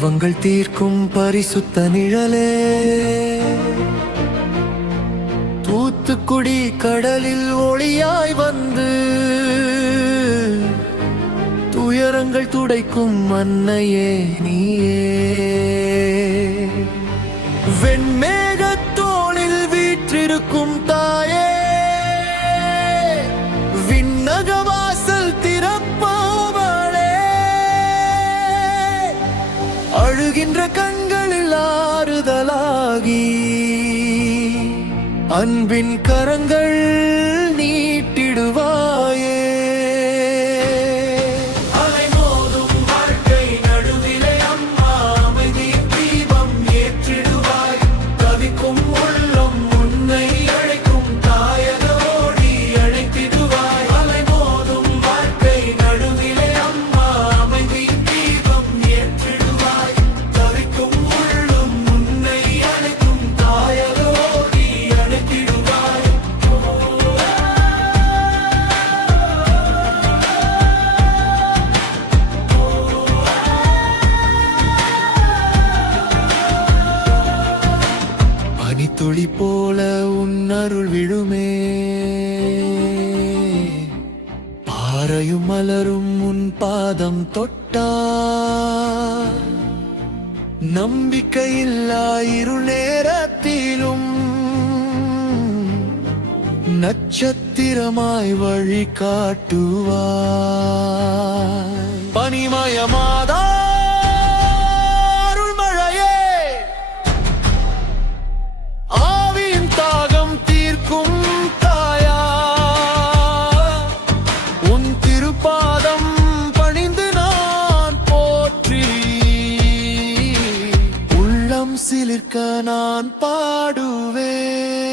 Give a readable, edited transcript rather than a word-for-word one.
பாவங்கள் தீர்க்கும் பரிசுத்த நிழலே, தூத்துக்குடி கடலில் ஒளியாய் வந்து துயரங்கள் துடைக்கும் அன்னையே நீயே. வெண்மேகத்தோளில் வீற்றிருக்கும் தாயே, விண்ணக வாசல் திறப்பவளே, அழுகின்ற கண்களில் ஆறுதலாகி அன்பின் கரங்கள் நீட்டிடுவாயே. துளி போல உன் அருள் விழுமே, பாறையும் மலரும் உன் பாதம் தொட்டார். நம்பிக்கையில்லா இருள் நேரத்திலும் நட்சத்திரமாய் வழி காட்டுவார். பனிமயமாதா சிலிர்க்க நான் பாடுவேன்.